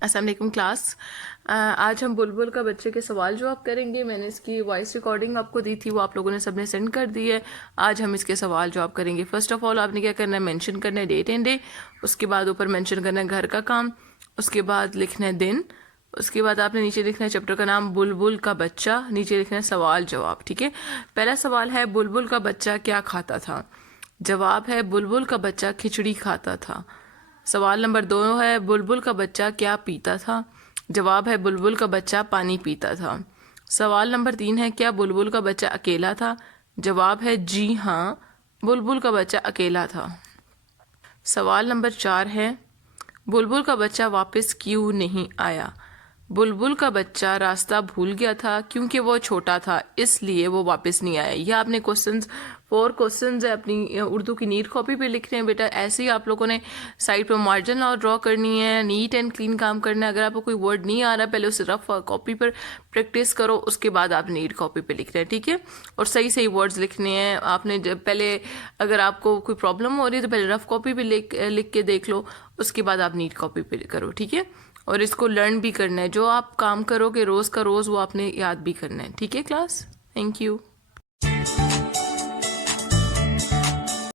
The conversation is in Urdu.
السلام علیکم کلاس. آج ہم بلبل کا بچے کے سوال جواب کریں گے. میں نے اس کی وائس ریکارڈنگ آپ کو دی تھی، وہ آپ لوگوں نے سب نے سینڈ کر دی ہے. آج ہم اس کے سوال جواب کریں گے. فرسٹ آف آل آپ نے کیا کرنا ہے، مینشن کرنا ہے ڈیٹ اینڈ ڈے. اس کے بعد اوپر مینشن کرنا ہے گھر کا کام. اس کے بعد لکھنا ہے دن. اس کے بعد آپ نے نیچے لکھنا ہے چیپٹر کا نام بلبل کا بچہ. نیچے لکھنا ہے سوال جواب. ٹھیک ہے، پہلا سوال ہے بلبل کا بچہ کیا کھاتا تھا. جواب ہے بلبل کا بچہ کھچڑی کھاتا تھا. سوال نمبر 2 ہے بلبل کا بچہ کیا پیتا تھا. جواب ہے بلبل کا بچہ پانی پیتا تھا. سوال نمبر 3 ہے کیا بلبل کا بچہ اکیلا تھا. جواب ہے جی ہاں، بلبل کا بچہ اکیلا تھا. سوال نمبر 4 ہے بلبل کا بچہ واپس کیوں نہیں آیا. بلبل کا بچہ راستہ بھول گیا تھا کیونکہ وہ چھوٹا تھا، اس لیے وہ واپس نہیں آیا. یہ آپ نے کوسچنز 4 کوسچنز اپنی اردو کی نیٹ کاپی پہ لکھنے ہیں بیٹا. ایسے ہی آپ لوگوں نے سائڈ پہ مارجن اور ڈرا کرنی ہے، نیٹ اینڈ کلین کام کرنا ہے. اگر آپ کو کوئی ورڈ نہیں آ رہا پہلے اسے رف کاپی پر پریکٹس کرو، اس کے بعد آپ نیٹ کاپی پہ لکھ رہے ہیں. ٹھیک ہے، اور صحیح صحیح ورڈز لکھنے ہیں. آپ نے پہلے اگر آپ کو کوئی پرابلم ہو رہی ہے تو پہلے رف کاپی پہ لکھ کے دیکھ لو، اس کے بعد آپ نیٹ کاپی پہ کرو. ٹھیک ہے، اور اس کو لرن بھی کرنا ہے. جو آپ کام کرو گے روز کا روز وہ آپ نے یاد بھی کرنا ہے. ٹھیک ہے کلاس، تھینک یو.